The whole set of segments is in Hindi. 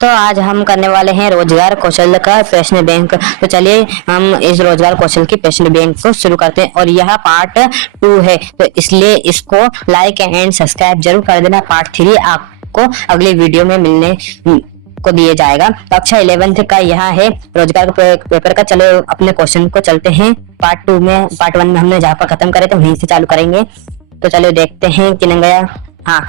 तो आज हम करने वाले हैं रोजगार कौशल का प्रश्न बैंक। तो चलिए हम इस रोजगार कौशल की प्रश्न बैंक को शुरू करते हैं और यह पार्ट 2 है, तो इसलिए इसको लाइक एंड सब्सक्राइब जरूर कर देना। पार्ट 3 आपको अगले वीडियो में मिलने को दिया जाएगा। तो कक्षा 11th का यह है रोजगार पेपर का। चलो अपने क्वेश्चन को चलते हैं। पार्ट 2 में, पार्ट 1 में हमने जहाँ पर खत्म करे तो वहीं से चालू करेंगे। तो चलो देखते हैं कि नहीं गया। हाँ,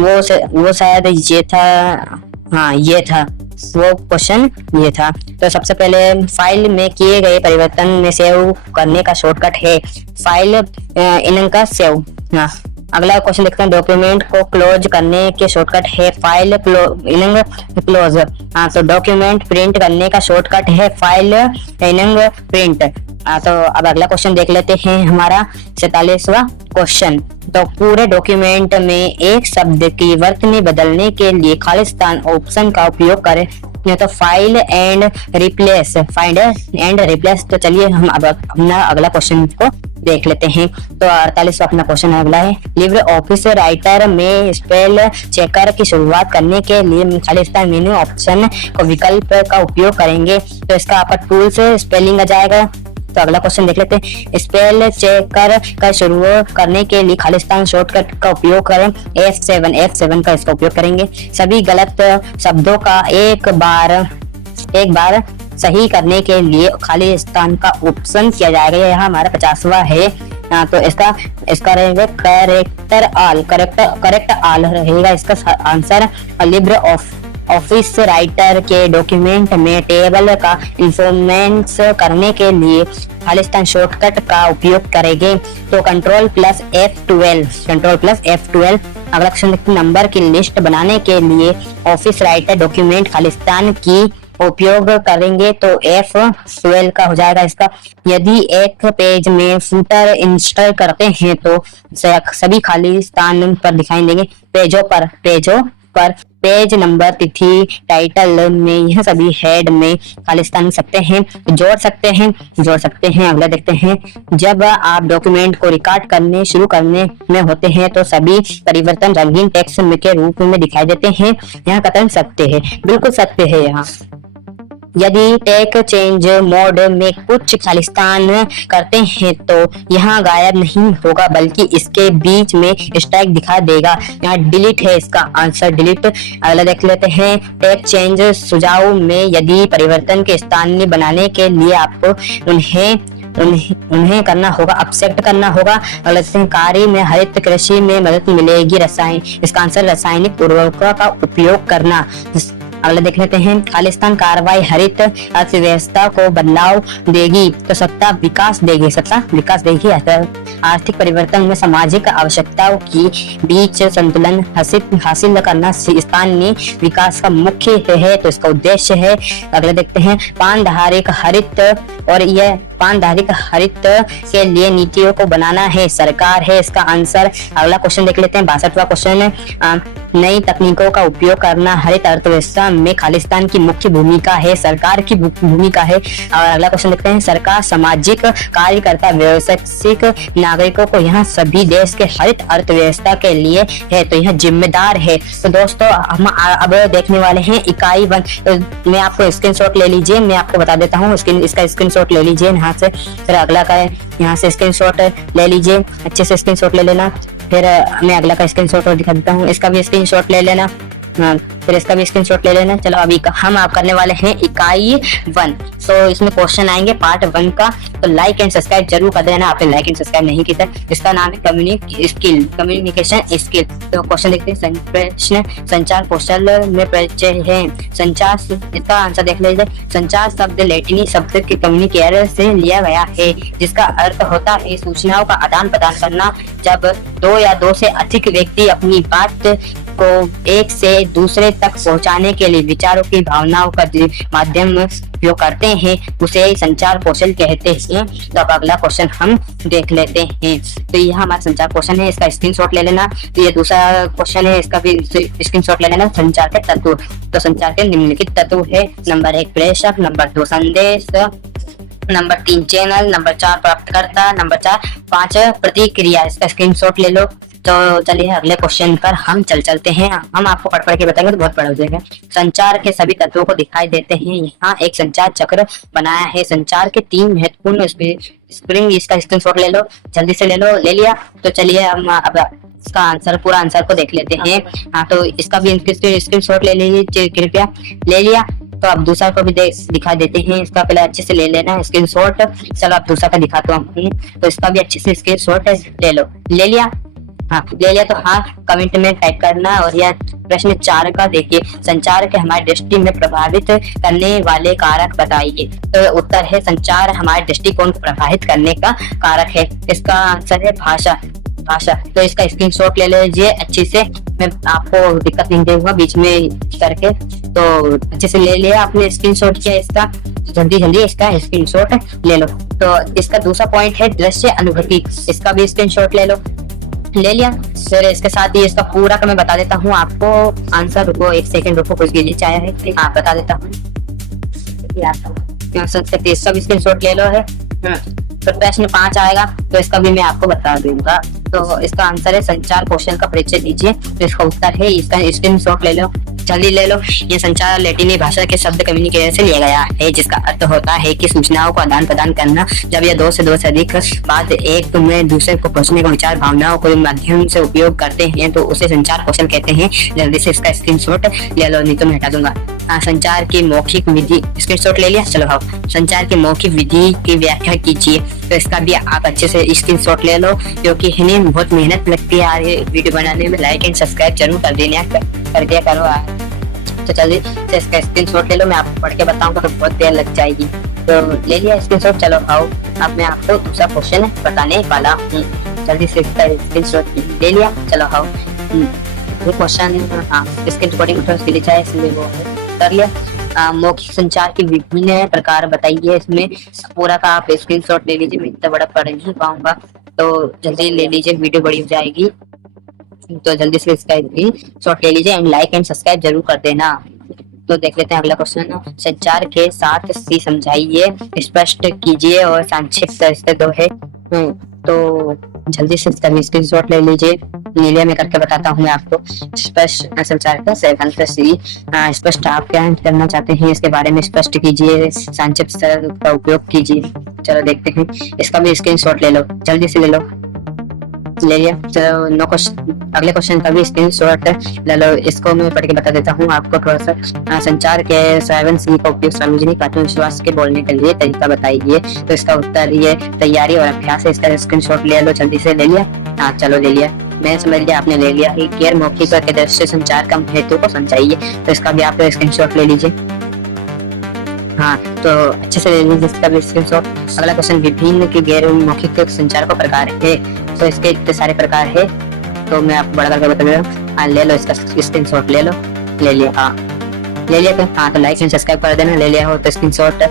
वो शायद ये था। हाँ, ये था वो क्वेश्चन, ये था। तो सबसे पहले फाइल में किए गए परिवर्तन में सेव करने का शॉर्टकट है फाइल इनंग का सेव। हाँ, अगला क्वेश्चन देखते हैं। डॉक्यूमेंट को क्लोज करने के शॉर्टकट है फाइल इनंग क्लोज। हाँ, तो डॉक्यूमेंट प्रिंट करने का शॉर्टकट है फाइल इनंग प्रिंट। तो अब अगला क्वेश्चन देख लेते हैं, हमारा 47वां क्वेश्चन। तो पूरे डॉक्यूमेंट में एक शब्द की वर्तनी बदलने के लिए खालिस्तान ऑप्शन का उपयोग करें। तो file and replace, find and replace. तो चलिए हम अब अपना अगला क्वेश्चन को देख लेते हैं। तो 48वां अपना क्वेश्चन अगला है। लिब्रे ऑफिस राइटर में स्पेल चेकर की शुरुआत करने के लिए खालिस्तान मेन्यू ऑप्शन को विकल्प का उपयोग करेंगे। तो इसका आपका टूल से स्पेलिंग आ जाएगा। तो अगला क्वेश्चन देख लेते हैं। स्पेल चेकर का शुरू करने के लिए खालिस्तान शॉर्टकट का उपयोग करें। F7 का इसका उपयोग करेंगे। सभी गलत शब्दों का एक बार सही करने के लिए खालिस्तान का ऑप्शन किया जाएगा। यह हमारा 50वां है। तो इसका रहेगा करेक्ट ऑल रहेगा इसका आंसर। लिब्रे ऑफिस राइटर के डॉक्यूमेंट में टेबल का इंफॉर्मेंट्स करने के लिए खालिस्तान शॉर्टकट का उपयोग करेंगे। तो कंट्रोल+F12। अगला क्वेश्चन देखते हैं। नंबर की लिस्ट बनाने के लिए ऑफिस राइटर डॉक्यूमेंट खालिस्तान की उपयोग करेंगे। तो F12 का हो जाएगा इसका। यदि एक पेज में फुटर इंस्टॉल करते हैं तो सभी खालिस्तान पर दिखाई देंगे। पेजों पर पेज नंबर, तिथि, टाइटल में यह सभी हेड में खालिस्तान जोड़ सकते हैं। अगला देखते हैं। जब आप डॉक्यूमेंट को रिकॉर्ड करने शुरू करने में होते हैं तो सभी परिवर्तन रंगीन टेक्स्ट के रूप में दिखाई देते हैं। यहाँ कथन सत्य है, बिल्कुल सत्य है। यहाँ यदि टेक चेंज मोड में कुछ खालिस्तान करते हैं तो यहाँ गायब नहीं होगा बल्कि इसके बीच में स्ट्राइक दिखा देगा। यहाँ डिलीट है इसका आंसर, डिलीट। अगला देख लेते हैं। टेक चेंज सुझाव में यदि परिवर्तन के स्थानीय बनाने के लिए आपको उन्हें करना होगा, एक्सेप्ट करना होगा। अगला कार्य में हरित कृषि में मदद मिलेगी। इसका आंसर रासायनिक उर्वरकों का उपयोग करना। अगला देख लेते हैं। खालिस्तान कार्रवाई हरित अर्थव्यवस्था को बदलाव देगी। तो सत्ता विकास देगी। आर्थिक परिवर्तन में सामाजिक आवश्यकताओं की बीच संतुलन हासिल करना स्थानीय विकास का मुख्य है। तो इसका उद्देश्य है। अगला देखते हैं। पानधारिक हरित, और यह पानधारिक हरित के लिए नीतियों को बनाना है सरकार है इसका आंसर। अगला क्वेश्चन देख लेते हैं। 62वां क्वेश्चन। नई तकनीकों का उपयोग करना हरित अर्थव्यवस्था में खालिस्तान की मुख्य भूमिका है, सरकार की भूमिका है। और अगला क्वेश्चन देखते हैं। सरकार सामाजिक कार्यकर्ता व्यावसायिक नागरिकों को यहाँ सभी देश के हरित अर्थव्यवस्था के लिए है, तो यह जिम्मेदार है। तो दोस्तों हम अब देखने वाले हैं इकाई 1। तो मैं आपको स्क्रीनशॉट ले लीजिए, मैं आपको बता देता हूँ। इसका स्क्रीनशॉट ले लीजिए यहाँ से। फिर अगला का है, यहाँ से स्क्रीनशॉट ले लीजिए, अच्छे से स्क्रीनशॉट ले लेना। फिर मैं अगला का स्क्रीनशॉट और दिखा देता हूँ। इसका भी स्क्रीनशॉट ले लेना। फिर इसका भी स्क्रीनशॉट ले लेना। चलो अभी हम आप करने वाले हैं इकाई 1। तो इसमें क्वेश्चन आएंगे पार्ट 1 का। तो लाइक एंड सब्सक्राइब जरूर कर देना। आपने लाइक एंड सब्सक्राइब नहीं किया। इसका नाम है कम्युनिकेशन स्किल। तो क्वेश्चन देखते हैं। प्रश्न संचार कौशल में परिचय है। संचार, इसका आंसर देख लीजिए। संचार शब्द लैटिनी शब्द के कम्युनिकेयर से लिया गया है, जिसका अर्थ होता है सूचनाओं का आदान प्रदान करना। जब 2 या 2 से अधिक व्यक्ति अपनी बात को एक से दूसरे तक पहुंचाने के लिए विचारों की भावनाओं का माध्यम उपयोग करते हैं, उसे संचार कौशल कहते हैं। तो अब अगला क्वेश्चन हम देख लेते हैं। तो यह हमारा संचार कौशल है, इसका स्क्रीनशॉट ले लेना। तो ये दूसरा क्वेश्चन है, इसका भी स्क्रीनशॉट ले लेना। संचार के तत्व। तो संचार के निम्नलिखित तत्व है। नंबर 1 प्रेषक, नंबर 2 संदेश, नंबर 3 चैनल, नंबर 4 प्राप्तकर्ता, नंबर 5 प्रतिक्रिया। इसका स्क्रीनशॉट ले लो। तो चलिए अगले क्वेश्चन पर हम चलते हैं। हम आपको पढ़ के बताएंगे तो बहुत बड़ा हो जाएगा। संचार के सभी तत्वों को दिखाई देते हैं। यहाँ एक संचार चक्र बनाया है। संचार के 3 महत्वपूर्ण स्प्रिंग, इसका स्क्रीनशॉट ले लो, जल्दी से ले लो। ले लिया? तो चलिए हम अब इसका आंसर, पूरा आंसर को देख लेते हैं। हाँ, तो इसका भी स्क्रीनशॉट ले लीजिए कृपया। ले लिया? तो अब दूसरा को भी दिखा देते हैं। इसका पहले अच्छे से ले लेना है स्क्रीनशॉट। चलो अब दूसरा का दिखाता हूँ, तो इसका भी अच्छे से स्क्रीनशॉट ले लो। ले लिया? हाँ, ले लिया तो हाँ कमेंट में टाइप करना। और यह प्रश्न 4 का देखिए, संचार के हमारी दृष्टि में प्रभावित करने वाले कारक बताइए। तो उत्तर है संचार हमारे दृष्टिकोण को प्रभावित करने का कारक है। इसका आंसर है भाषा। तो इसका स्क्रीनशॉट ले लीजिए अच्छे से। मैं आपको दिक्कत नहीं दूंगा बीच में करके, तो अच्छे से ले लिया आपने स्क्रीनशॉट किया इसका, जल्दी इसका स्क्रीनशॉट ले लो। तो इसका दूसरा पॉइंट है दृश्य अनुभूति, इसका भी स्क्रीनशॉट ले लो। ले लिया? फिर इसके साथ ही इसका पूरा का मैं बता देता हूँ आपको आंसर। रुको 1 सेकंड, रुको कुछ कीजिए चाहे है। हाँ बता देता हूँ, इसका भी स्क्रीनशॉट ले लो है। तो प्रश्न 5 आएगा, तो इसका भी मैं आपको बता दूंगा। तो इसका आंसर है संचार कौशल का परिचय दीजिए। तो इसका उत्तर है, इसका स्क्रीनशॉट ले लो, जल्दी ले लो। ये संचार लैटिनी भाषा के शब्द कम्युनिकेशन से लिया गया है, जिसका अर्थ होता है कि सूचनाओं को आदान प्रदान करना। जब यह 2 से अधिक बात एक में दूसरे को पहुंचने का विचार भावनाओं को माध्यम से उपयोग करते हैं, तो उसे संचार कौशल कहते हैं। जल्दी से इसका स्क्रीनशॉट ले लो, नहीं तो मैं हटा दूंगा। संचार की मौखिक विधि, स्क्रीनशॉट ले लिया? चलो हाँ, संचार की मौखिक विधि की व्याख्या कीजिए। तो इसका भी आप अच्छे से स्क्रीनशॉट ले लो, क्योंकि इन्हें बहुत मेहनत लगती है ये वीडियो बनाने में। लाइक एंड सब्सक्राइब जरूर कर दिया करो। तो चलिए इसका स्क्रीनशॉट ले लो, मैं आपको पढ़ के बताऊंगा तो बहुत देर लग जाएगी। तो ले लिया स्क्रीनशॉट? चलो आओ, अब मैं आपको दूसरा क्वेश्चन बताने वाला हूँ। जल्दी से इसका स्क्रीनशॉट ले लिया? चलो आओ, ये क्वेश्चन हाँ इसके रिकॉर्डिंग के चाहे इसलिए वो कर लिया। मौखिक संचार के विभिन्न प्रकार बताइए। इसमें पूरा का आप स्क्रीनशॉट ले लीजिए, मैं इतना बड़ा पढ़ नहीं पाऊंगा, तो जल्दी ले लीजिए, वीडियो बड़ी हो जाएगी। तो जल्दी से इसका शॉट ले लीजिए एंड लाइक एंड सब्सक्राइब जरूर कर देना। तो देख लेते हैं अगला क्वेश्चन। संचार के साथ सी समझाइए, स्पष्ट कीजिए और संक्षिप्त इससे 2 है। तो जल्दी से इसका भी स्क्रीनशॉट ले लीजिए। नीलिया में करके बताता हूँ मैं आपको। स्पष्ट संचार का 7 सी, स्पष्ट आप क्या करना चाहते हैं इसके बारे में स्पष्ट कीजिए, संक्षिप्त का उपयोग कीजिए। चलो देखते हैं, इसका भी स्क्रीनशॉट ले लो, जल्दी से ले लो। ले लिया? चलो नो क्वेश्चन, अगले क्वेश्चन का भी स्क्रीनशॉट ले लो। इसको मैं पढ़ के बता देता हूँ आपको थोड़ा सा। संचार के 7 सी का उपयोग सार्वजनिक आत्मविश्वास के बोलने के लिए तरीका बताइए। तो इसका उत्तर ये तैयारी और अभ्यास है। इसका स्क्रीनशॉट ले लो, जल्दी से ले लिया? हाँ चलो ले लिया, मैं समझ लिया आपने ले लिया। गैर मौखिक के दृश्य संचार का हेतु को समझाइए। तो इसका भी आप स्क्रीनशॉट ले लीजिए। हाँ तो अच्छे से ले लीजिए इसका भी स्क्रीनशॉट। अगला क्वेश्चन, विभिन्न के गैर मौखिक संचार का प्रकार है। तो इसके इतने सारे प्रकार है, तो मैं आपको बड़ा करके बता रहा हूँ। हाँ ले लो, इसका स्क्रीनशॉट ले लो। ले लिया? हाँ ले लिया। हाँ तो लाइक एंड सब्सक्राइब कर देना। ले लिया हो तो स्क्रीनशॉट।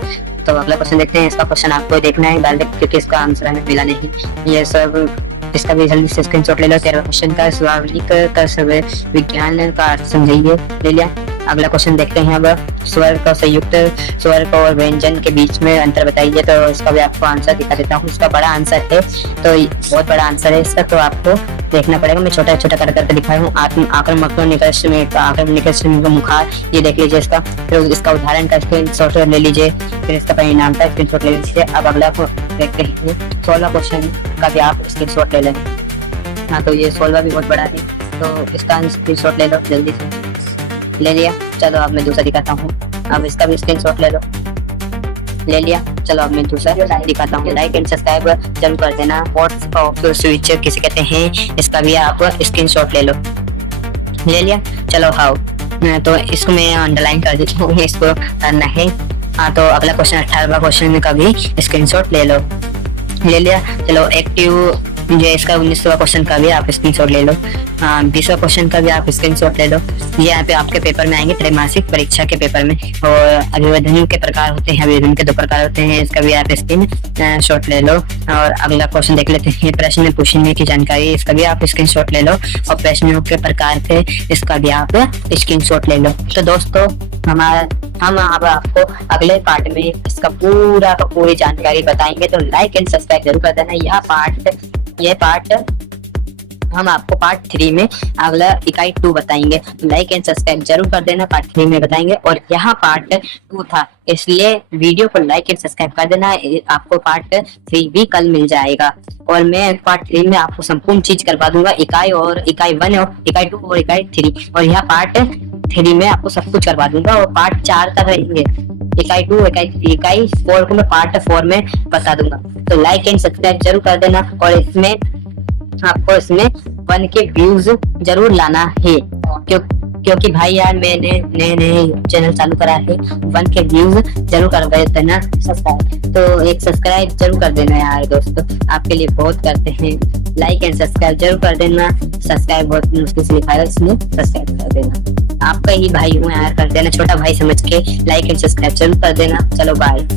तो अगला क्वेश्चन देखते हैं। इसका क्वेश्चन आपको देखना है डायरेक्ट, क्योंकि इसका आंसर हमें मिला नहीं। ये सब इसका भी जल्दी से स्क्रीनशॉट ले लो। 13वां क्वेश्चन का स्वाभाविक का विज्ञान का अर्थ समझाइए। ले लिया? अगला क्वेश्चन देखते हैं। अब स्वर का संयुक्त स्वर का और व्यंजन के बीच में अंतर बताइए। तो इसका भी आपको आंसर दिखा देता हूँ। इसका बड़ा आंसर है, तो बहुत बड़ा आंसर है इसका, तो आपको देखना पड़ेगा। मैं छोटा छोटा कर करके दिखाया हूँ। आक्रमक निकष में मुखार, ये देख लीजिए इसका। फिर इसका उदाहरण का स्क्रीनशॉट ले लीजिए, फिर इसका परिणाम का स्क्रीनशॉट ले लीजिए। अब अगला को देखते हैं। 16वां क्वेश्चन का भी आप स्क्रीनशॉट ले लें। हाँ तो ये 16वां भी बहुत बड़ा है, तो इसका स्क्रीनशॉट ले लो जल्दी से। ले लिया? चलो अब मैं दूसरा दिखाता हूँ। अब इसका भी स्क्रीनशॉट ले लो। ले लिया? चलो अब मैं दूसरा दिखाता हूँ। लाइक एंड सब्सक्राइब जरूर कर देना। व्हाट्स ऑफ स्विच किसे कहते हैं, इसका भी आप स्क्रीनशॉट ले लो। ले लिया? चलो हाउ, तो इसको मैं अंडरलाइन कर देता हूँ, इसको करना है। हाँ तो अगला क्वेश्चन 18वां क्वेश्चन का भी स्क्रीनशॉट ले लो। ले लिया? चलो एक्टिव जो इसका 19वां क्वेश्चन का भी आप स्क्रीनशॉट ले लो। 20वां क्वेश्चन का भी आप स्क्रीनशॉट ले लो। ये यहाँ पे आपके पेपर में आएंगे, त्रैमासिक परीक्षा के पेपर में। और अभिवर्धन के प्रकार होते हैं, अभिवर्धन के 2 प्रकार होते हैं, इसका भी आप स्क्रीनशॉट ले लो। और अगला क्वेश्चन देख लेते हैं। प्रश्न पूछने की जानकारी, इसका भी आप स्क्रीनशॉट ले लो। और प्रश्नों के प्रकार थे, इसका भी आप स्क्रीनशॉट ले लो। तो दोस्तों हम अब आपको अगले पार्ट में इसका पूरी जानकारी बताएंगे, तो लाइक एंड सब्सक्राइब जरूर कर देना। यह पार्ट हम आपको पार्ट 3 में अगला इकाई 2 बताएंगे। लाइक एंड सब्सक्राइब जरूर कर देना, पार्ट 3 में बताएंगे। और यहाँ पार्ट 2 था, इसलिए वीडियो को लाइक एंड सब्सक्राइब कर देना। आपको पार्ट 3 भी कल मिल जाएगा और मैं पार्ट 3 में आपको संपूर्ण चीज करवा दूंगा, इकाई 1 और इकाई 2 और इकाई 3। और यहाँ पार्ट 3 में आपको सब कुछ करवा दूंगा और पार्ट 4 तक रहेंगे, इकाई 2 इकाई 3 इकाई 4 को मैं पार्ट 4 में बता दूंगा। तो लाइक एंड सब्सक्राइब जरूर कर देना और इसमें आपको इसमें 1 के व्यूज जरूर लाना है, क्योंकि भाई यार मैंने नए चैनल चालू करा है। 1 के व्यूज जरूर कर देना, सब्सक्राइब तो एक सब्सक्राइब जरूर कर देना यार दोस्तों, आपके लिए बहुत करते हैं। लाइक एंड सब्सक्राइब जरूर कर देना, सब्सक्राइब बहुत मुश्किल से लिखा है, इसलिए सब्सक्राइब कर देना। आपका ही भाई हूँ यार, कर देना, छोटा भाई समझ के लाइक एंड सब्सक्राइब जरूर कर देना। चलो बाय।